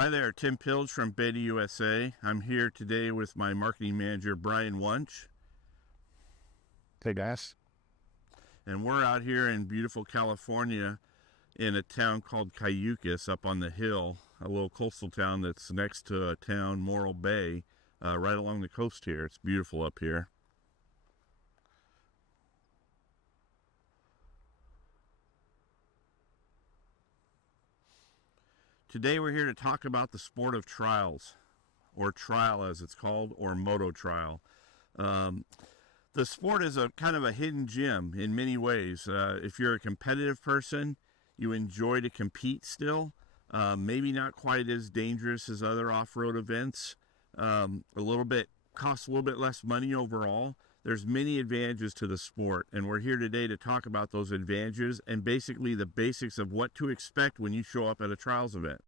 Hi there, Tim Pilge from Beta USA. I'm here today with my marketing manager, Brian Wunsch. Hey guys. And we're out here in beautiful California in a town called Cayucos up on the hill, a little coastal town that's next to a town, Morro Bay, right along the coast here. It's beautiful up here. Today we're here to talk about the sport of trials, or trial as it's called, or Mototrial. The sport is a kind of a hidden gem in many ways. If you're a competitive person, you enjoy to compete still. Maybe not quite as dangerous as other off-road events. Costs a little bit less money overall. There's many advantages to the sport, and we're here today to talk about those advantages and basically the basics of what to expect when you show up at a trials event.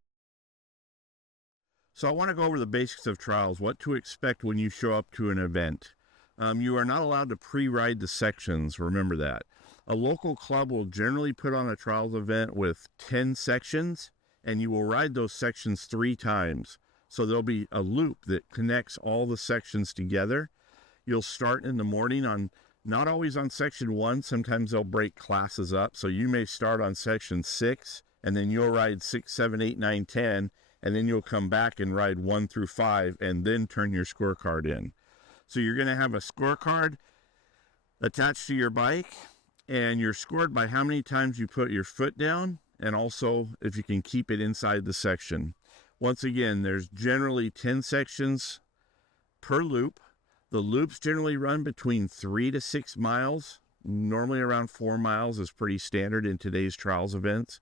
So I want to go over the basics of trials, what to expect when you show up to an event. You are not allowed to pre-ride the sections, remember that. A local club will generally put on a trials event with 10 sections, and you will ride those sections 3 times. So there'll be a loop that connects all the sections together. You'll start in the morning on, not always on section 1, sometimes they'll break classes up. So you may start on section 6, and then you'll ride 6, 7, 8, 9, 10, and then you'll come back and ride 1 through 5, and then turn your scorecard in. So you're going to have a scorecard attached to your bike, and you're scored by how many times you put your foot down, and also if you can keep it inside the section. Once again, there's generally 10 sections per loop. The loops generally run between 3 to 6 miles. Normally around 4 miles is pretty standard in today's trials events.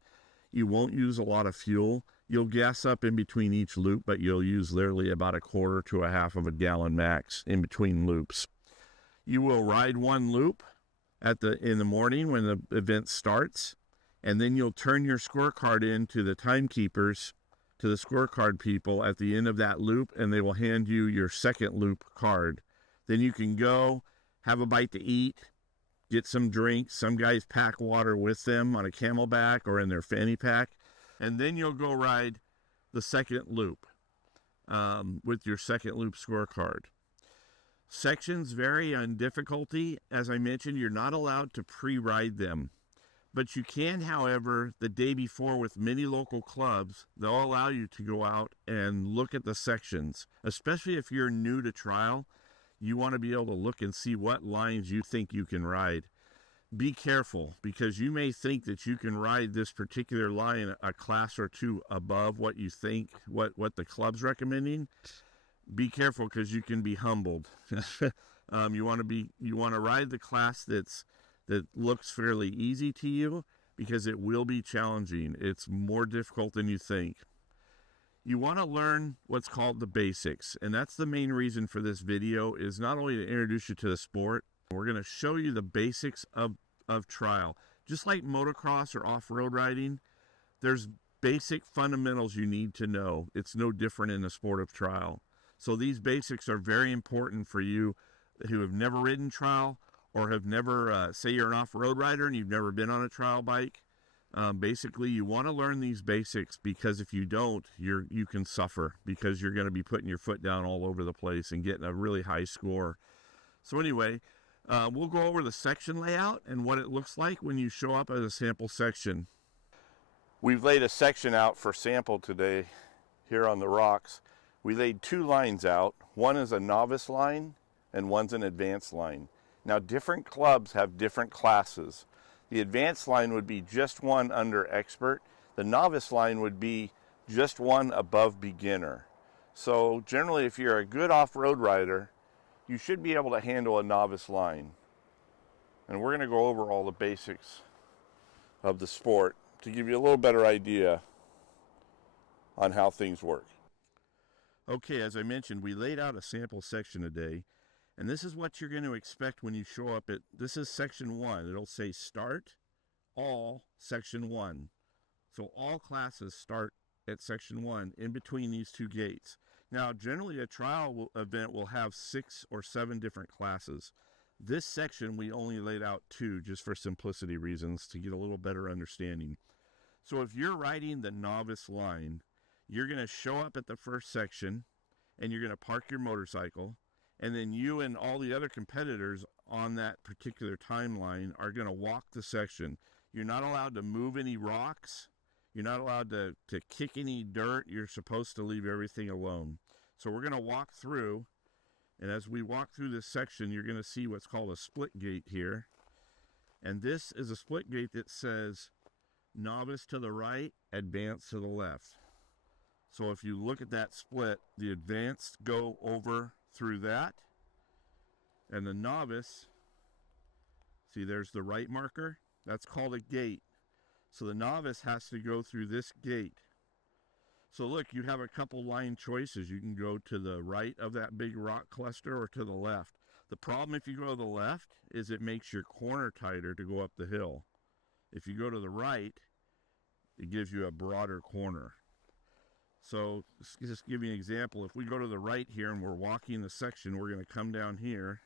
You won't use a lot of fuel. You'll gas up in between each loop, but you'll use literally about a quarter to a half of a gallon max in between loops. You will ride 1 loop in the morning when the event starts, and then you'll turn your scorecard in to the timekeepers, to the scorecard people at the end of that loop, and they will hand you your second loop card. Then you can go have a bite to eat, get some drinks. Some guys pack water with them on a camelback or in their fanny pack. And then you'll go ride the second loop with your second loop scorecard. Sections vary on difficulty. As I mentioned, you're not allowed to pre-ride them. But you can, however, the day before with many local clubs, they'll allow you to go out and look at the sections. Especially if you're new to trial, you want to be able to look and see what lines you think you can ride. Be careful, because you may think that you can ride this particular line a class or 2 above what you think, what the club's recommending. Be careful, because you can be humbled. You want to ride the class that looks fairly easy to you, because it will be challenging. It's more difficult than you think. You want to learn what's called the basics, and that's the main reason for this video, is not only to introduce you to the sport. We're going to show you the basics of trial. Just like motocross or off-road riding, there's basic fundamentals you need to know. It's no different in the sport of trial. So these basics are very important for you who have never ridden trial, or have never, say you're an off-road rider and you've never been on a trial bike. Basically, you want to learn these basics, because if you don't, you can suffer, because you're going to be putting your foot down all over the place and getting a really high score. So anyway, we'll go over the section layout and what it looks like when you show up at a sample section. We've laid a section out for sample today here on the rocks. We laid 2 lines out. One is a novice line and one's an advanced line. Now, different clubs have different classes. The advanced line would be just 1 under expert. The novice line would be just 1 above beginner. So generally, if you're a good off-road rider, you should be able to handle a novice line. And we're going to go over all the basics of the sport to give you a little better idea on how things work. Okay, as I mentioned, we laid out a sample section today, and this is what you're going to expect when you show up at, this is section 1. It'll say start all section 1. So all classes start at section 1 in between these 2 gates. Now, generally a trial event will have 6 or 7 different classes. This section we only laid out 2 just for simplicity reasons, to get a little better understanding. So if you're riding the novice line, you're going to show up at the first section and you're going to park your motorcycle, and then you and all the other competitors on that particular timeline are going to walk the section. You're not allowed to move any rocks. You're not allowed to kick any dirt. You're supposed to leave everything alone. So we're going to walk through, and as we walk through this section, you're going to see what's called a split gate here. And this is a split gate that says novice to the right, advanced to the left. So if you look at that split, the advanced go over through that, and the novice, see there's the right marker, that's called a gate. So the novice has to go through this gate. So look, you have a couple line choices. You can go to the right of that big rock cluster or to the left. The problem if you go to the left is it makes your corner tighter to go up the hill. If you go to the right, it gives you a broader corner. So just give you an example. If we go to the right here and we're walking the section, we're going to come down here.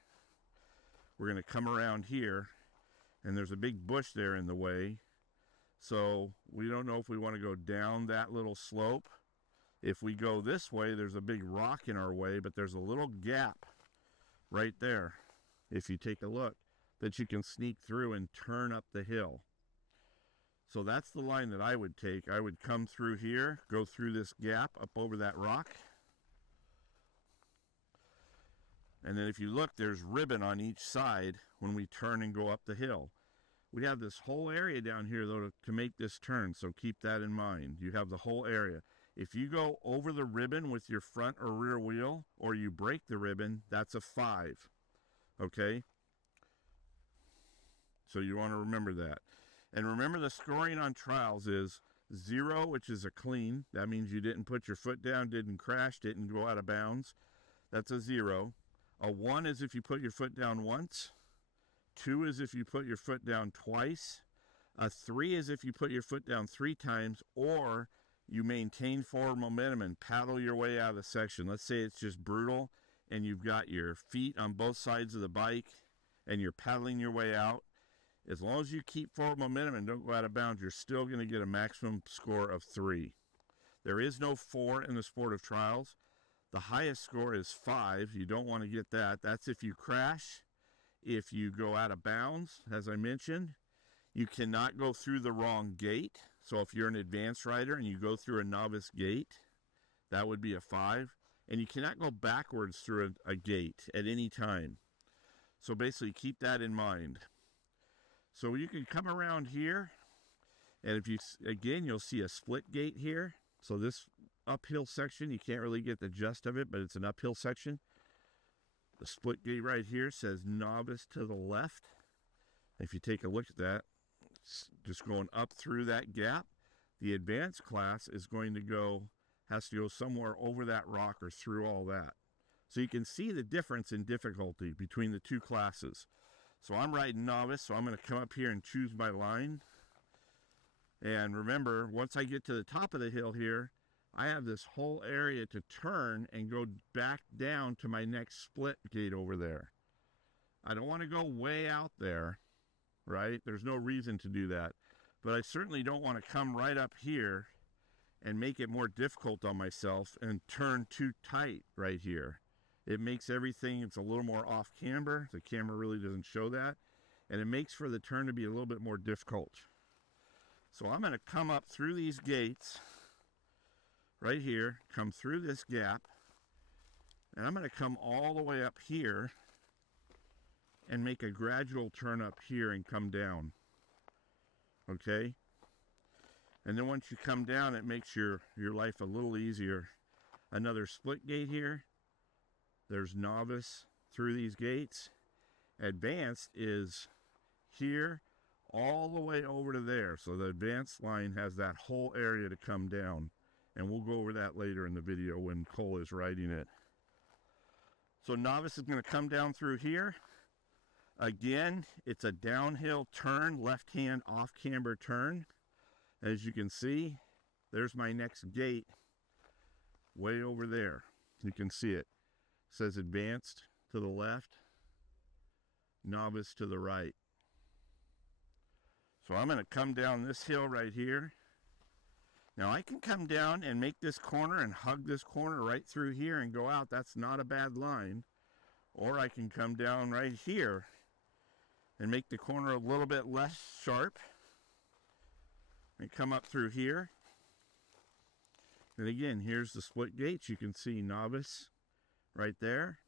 We're going to come around here, and there's a big bush there in the way. So we don't know if we want to go down that little slope. If we go this way, there's a big rock in our way, but there's a little gap right there, if you take a look, that you can sneak through and turn up the hill. So that's the line that I would take. I would come through here, go through this gap up over that rock. And then if you look, there's ribbon on each side when we turn and go up the hill. We have this whole area down here, though, to make this turn, so keep that in mind. You have the whole area. If you go over the ribbon with your front or rear wheel, or you break the ribbon, that's a 5, okay? So you want to remember that. And remember, the scoring on trials is 0, which is a clean. That means you didn't put your foot down, didn't crash, didn't go out of bounds. That's a 0. A 1 is if you put your foot down once. 2 is if you put your foot down twice. A 3 is if you put your foot down 3 times, or you maintain forward momentum and paddle your way out of the section. Let's say it's just brutal and you've got your feet on both sides of the bike and you're paddling your way out. As long as you keep forward momentum and don't go out of bounds, you're still going to get a maximum score of 3. There is no 4 in the sport of trials. The highest score is 5. You don't want to get that. That's if you crash, if you go out of bounds, as I mentioned. You cannot go through the wrong gate. So if you're an advanced rider and you go through a novice gate, that would be a 5. And you cannot go backwards through a gate at any time. So basically keep that in mind. So you can come around here, and if you, again, you'll see a split gate here. So this uphill section, you can't really get the gist of it, but it's an uphill section. The split gate right here says novice to the left. If you take a look at that, it's just going up through that gap. The advanced class is going to go, has to go somewhere over that rock or through all that. So you can see the difference in difficulty between the two classes. So I'm riding novice, so I'm going to come up here and choose my line. And remember, once I get to the top of the hill here, I have this whole area to turn and go back down to my next split gate over there. I don't want to go way out there, right? There's no reason to do that. But I certainly don't want to come right up here and make it more difficult on myself and turn too tight right here. It makes everything, it's a little more off camber. The camera really doesn't show that. And it makes for the turn to be a little bit more difficult. So I'm going to come up through these gates right here, come through this gap, and I'm going to come all the way up here and make a gradual turn up here and come down. Okay? And then once you come down, it makes your life a little easier. Another split gate here. There's novice through these gates. Advanced is here all the way over to there. So the advanced line has that whole area to come down. And we'll go over that later in the video when Cole is riding it. So novice is going to come down through here. Again, it's a downhill turn, left hand off camber turn. As you can see, there's my next gate way over there. You can see it. It says advanced to the left, novice to the right. So I'm going to come down this hill right here. Now I can come down and make this corner and hug this corner right through here and go out. That's not a bad line. Or I can come down right here and make the corner a little bit less sharp and come up through here. And again, here's the split gates. You can see novice right there,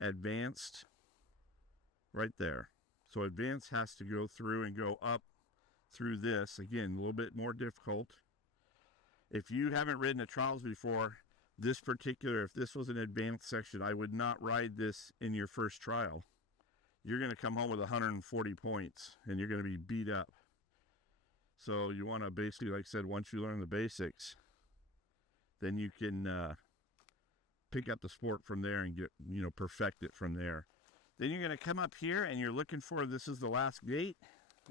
advanced right there. So advanced has to go through and go up through this. Again, a little bit more difficult. If you haven't ridden a trials before, this particular, if this was an advanced section, I would not ride this in your first trial. You're going to come home with 140 points and you're going to be beat up. So you want to basically, like I said, once you learn the basics, then you can pick up the sport from there and get, perfect it from there. Then you're going to come up here and you're looking for, this is the last gate,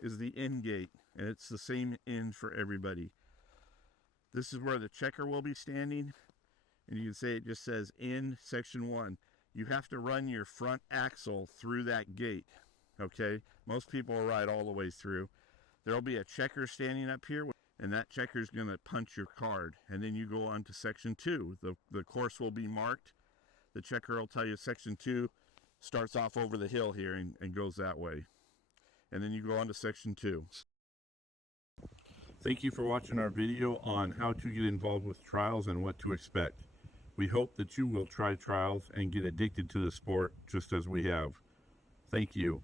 is the end gate. And it's the same end for everybody. This is where the checker will be standing. And you can say it just says in section 1. You have to run your front axle through that gate. Okay? Most people will ride all the way through. There'll be a checker standing up here, and that checker is going to punch your card. And then you go on to section 2. The course will be marked. The checker will tell you section 2 starts off over the hill here and goes that way. And then you go on to section 2. Thank you for watching our video on how to get involved with trials and what to expect. We hope that you will try trials and get addicted to the sport just as we have. Thank you.